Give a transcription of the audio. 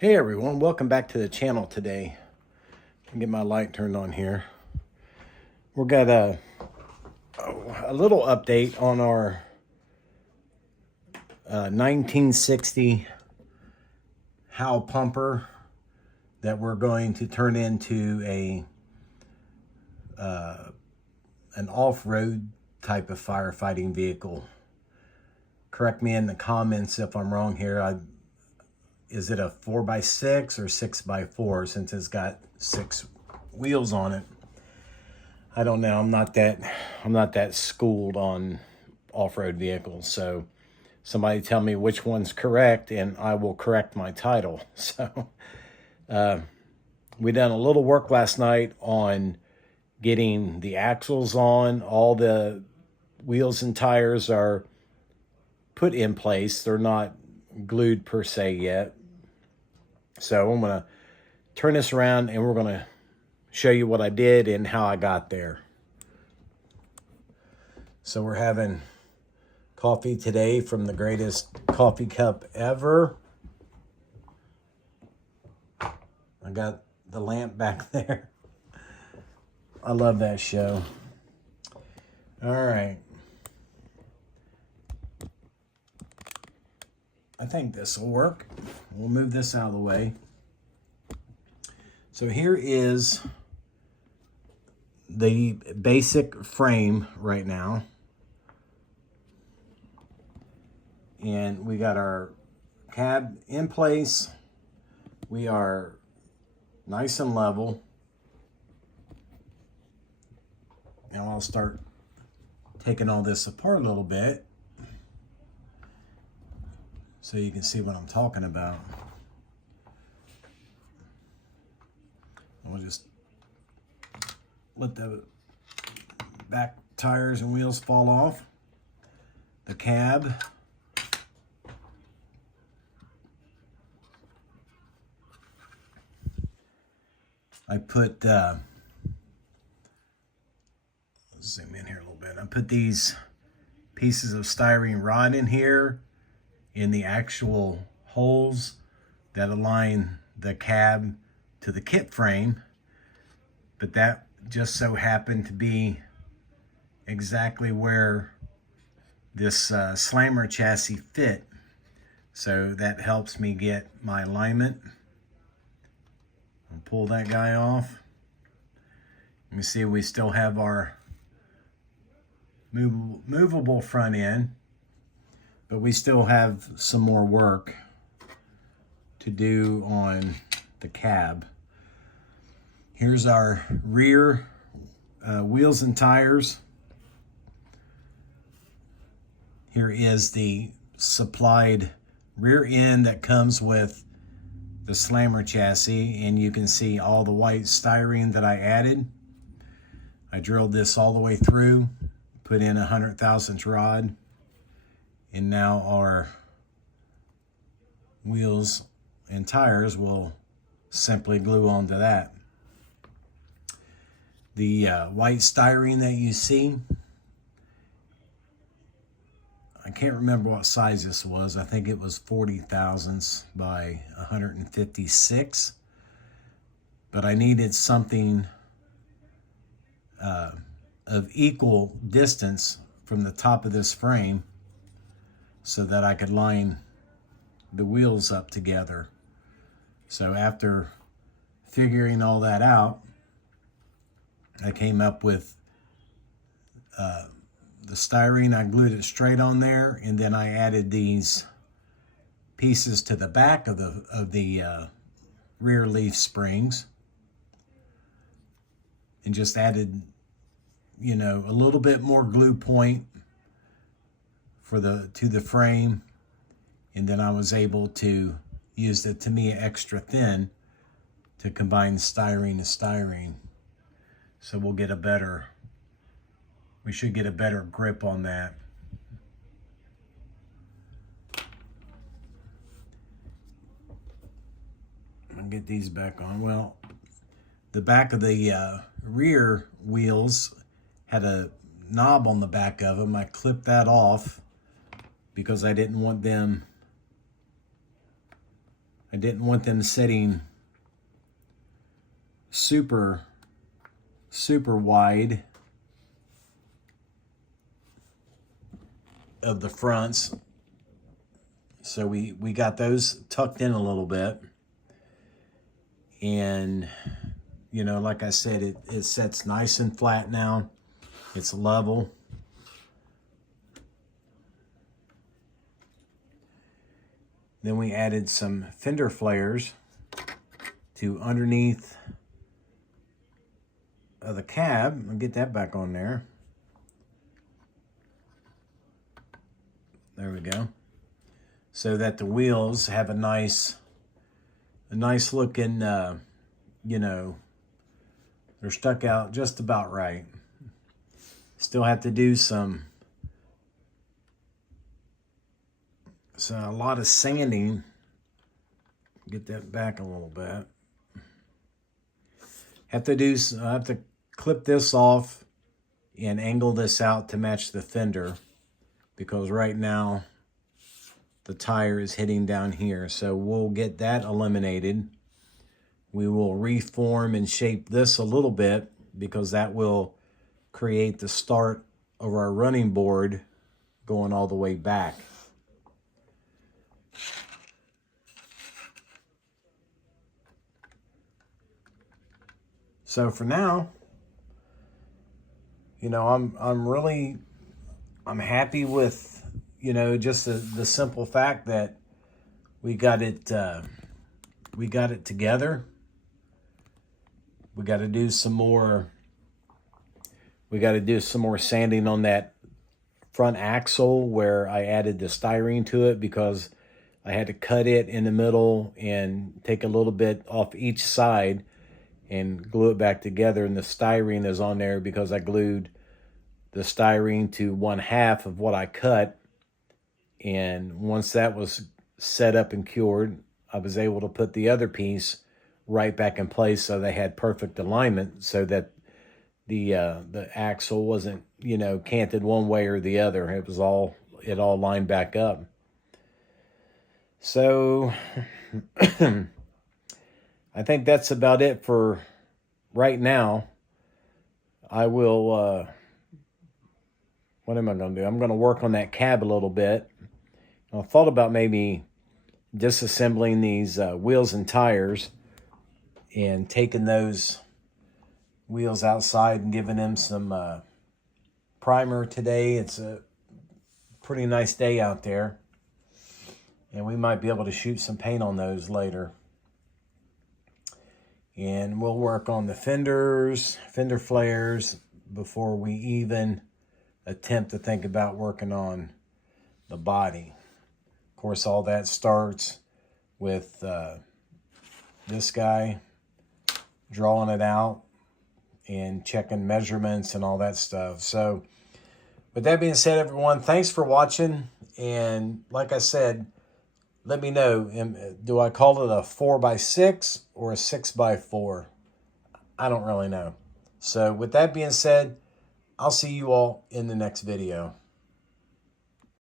Hey everyone, welcome back to the channel today. Get my light turned on here. We've got a little update on our 1960 Howe pumper that we're going to turn into an off-road type of firefighting vehicle. Correct me in the comments if I'm wrong here. Is it a 4x6 or 6x4 since it's got 6 wheels on it? I don't know. I'm not that schooled on off-road vehicles. So somebody tell me which one's correct and I will correct my title. So we done a little work last night on getting the axles on. All the wheels and tires are put in place. They're not glued per se yet. So I'm going to turn this around and we're going to show you what I did and how I got there. So we're having coffee today from the greatest coffee cup ever. I got the lamp back there. I love that show. All right. I think this will work. We'll move this out of the way. So here is the basic frame right now. And we got our cab in place. We are nice and level. Now I'll start taking all this apart a little bit, so you can see what I'm talking about. We'll just let the back tires and wheels fall off. The cab. I put, let's zoom in here a little bit. I put these pieces of styrene rod in here in the actual holes that align the cab to the kit frame, but that just so happened to be exactly where this slammer chassis fit. So that helps me get my alignment. I'll pull that guy off. Let me see, we still have our movable front end, but we still have some more work to do on the cab. Here's our rear wheels and tires. Here is the supplied rear end that comes with the slammer chassis, and you can see all the white styrene that I added. I drilled this all the way through, put in a 100,000th rod, and now our wheels and tires will simply glue onto that. The white styrene that you see, I can't remember what size this was. I think it was 40 thousandths by 156. But I needed something of equal distance from the top of this frame so that I could line the wheels up together. So after figuring all that out, I came up with the styrene. I glued it straight on there, and then I added these pieces to the back of the rear leaf springs, and just added, you know, a little bit more glue point to the frame, and then I was able to use the Tamiya extra thin to combine styrene to styrene. So we should get a better grip on that. I'll get these back on. Well, the back of the rear wheels had a knob on the back of them. I clipped that off because I didn't want them I didn't want them sitting super wide of the fronts. So we got those tucked in a little bit. And, you know, like I said, it sets nice and flat now. It's level. Then we added some fender flares to underneath of the cab. I'll get that back on there. There we go. So that the wheels have a nice looking, you know, they're stuck out just about right. Still have to do a lot of sanding. Get that back a little bit. I have to clip this off and angle this out to match the fender, because right now the tire is hitting down here. So we'll get that eliminated. We will reform and shape this a little bit, because that will create the start of our running board going all the way back. So for now, you know, I'm happy with, you know, just the simple fact that we got it together. We got to do some more sanding on that front axle where I added the styrene to it, because I had to cut it in the middle and take a little bit off each side and glue it back together. And the styrene is on there because I glued the styrene to 1/2 of what I cut. And once that was set up and cured, I was able to put the other piece right back in place so they had perfect alignment, so that the axle wasn't, you know, canted one way or the other. It all lined back up. So I think that's about it for right now. I will, what am I going to do? I'm going to work on that cab a little bit. I thought about maybe disassembling these wheels and tires and taking those wheels outside and giving them some primer today. It's a pretty nice day out there, and we might be able to shoot some paint on those later. And we'll work on the fender flares before we even attempt to think about working on the body. Of course, all that starts with this guy drawing it out and checking measurements and all that stuff. So with that being said, everyone, thanks for watching. And like I said, let me know, do I call it a 4x6 or a 6x4? I don't really know. So with that being said, I'll see you all in the next video.